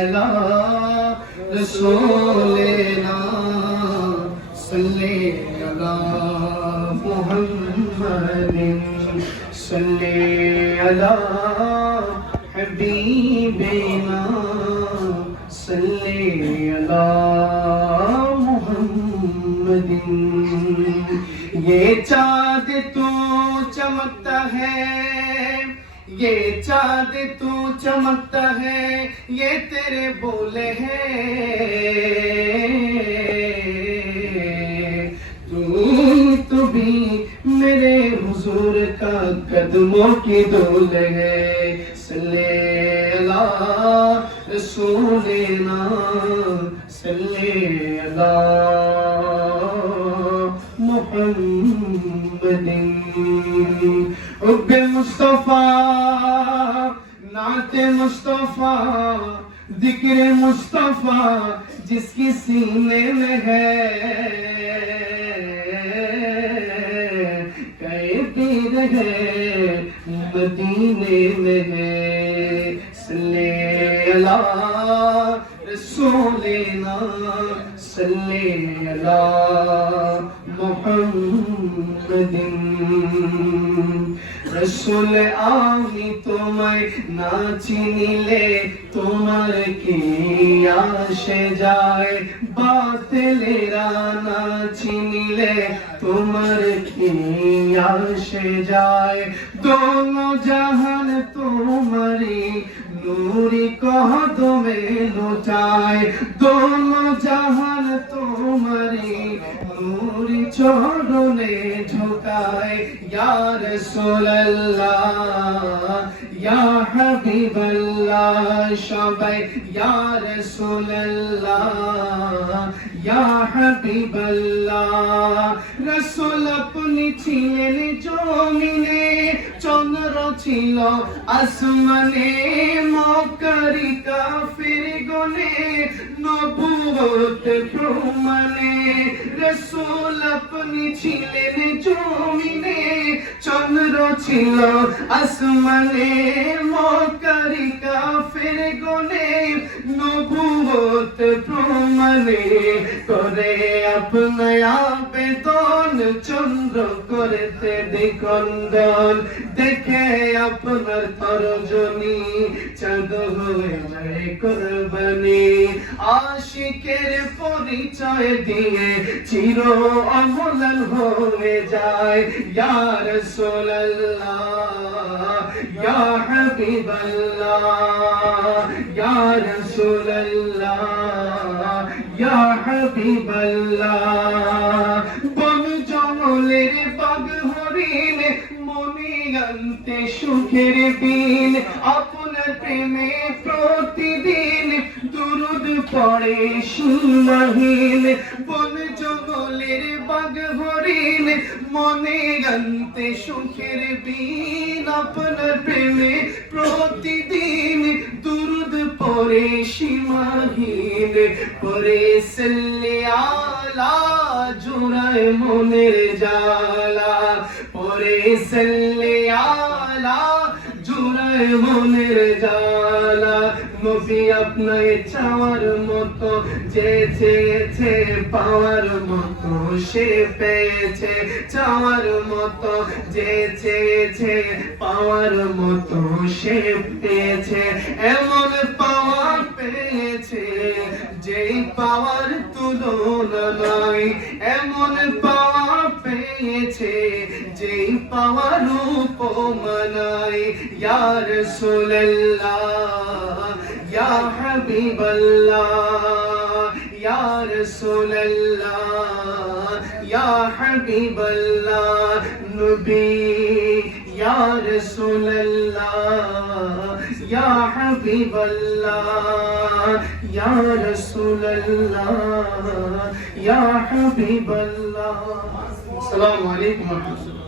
अला रसूलिना सल्ले अला मुहम्मदिन सल्ले अला हबीबिना सल्ले अला मुहम्मदिन। ये चाँद तू चमकता है, ये चाँद तू चमकता है, ये तेरे बोले हैं। तू भी मेरे हुजूर का कदमों की धूल है। सल्ले अला रसूलिना सल्ले अला मुहम्मदिन। हुब्बे मुस्तफा नाते मुस्तफा जिक्र मुस्तफा जिसकी सीने में है, कैद है मदीने में है। सल्ले अला रसूलिना सल्ले अला मुहम्मदिन। रसूल আমি তোমায় না চিনিলে তোমার কি আসে যায়, বাতিলেরা না চিনিলে তোমার কি আসে যায়। দোনো জাহান তোমারি নূরি কদমে লুটায়, দোনো জাহান তোমারি নূরি চরণে ঝুঁকায়। ইয়া রাসূলুল্লাহ ইয়া হাবিবাল্লাহ সবাই ইয়া রাসূলুল্লাহ ইয়া হাবিবাল্লাহ। রাসূল আপনি ছিলেন জমিনে, চন্দ্র ছিল আসমানে, মক্কারি কাফির গনে নবুয়ত প্রমাণে। রাসূল আপনি ছিলেন জমিনে, চন্দ্র ছিল আসমানে, মক্কারি কাফির গনে নবুয়ত প্রমাণে। করে আপনার আবেদন চন্দ্র করতে দিগন্ধন, দেখে আপনার তরজনী চাঁদ হয়ে যায় কুরবানি। আশিকের পরিচয় দিয়ে চির অমলান হয়ে যায়। ইয়া রাসূলুল্লাহ ইয়া হাবিবাল্লাহ ইয়া রাসূলুল্লাহ ইয়া হাবিবাল্লাহ। বন জঙ্গলের বাঘ হরিণ মনি আনতে সুখের দিন, আপনার প্রেমে প্রতিদিন দুরুদ পড়ে সীমাহীন। বন জঙ্গলের বাঘ হরিণ মনে আনতে সুখের দিন, আপনার প্রেমে প্রতিদিন দুরুদ পড়ে সীমাহীন। পরে সাল্লে আলা জুড়ায় মনের জালা, পরে সাল্লে আলা জুড়ায় মনের জালা। নবী আপনায় চাওয়ার মতো যে চেয়েছে, পাওয়ার মতো সে পেয়েছে। চাওয়ার মতো যে চেয়েছে, পাওয়ার মতো সে পেয়েছে। এমন পাওয়া পেয়েছে যেই পাওয়ার তুলনা নাই, এমন পাওয়া পেয়েছে যেই পাওয়ার উপমা নাই। ইয়া রাসূলুল্লাহ ইয়া হাবিবাল্লাহ ইয়া রাসূলুল্লাহ ইয়া হাবিবাল্লাহ। নবী ইয়া রাসূলুল্লাহ ইয়া হাবিবাল্লাহ ইয়া রাসূলুল্লাহ ইয়া হাবিবাল্লাহ। আসসালামু আলাইকুম ওয়া রাহমাতুল্লাহ।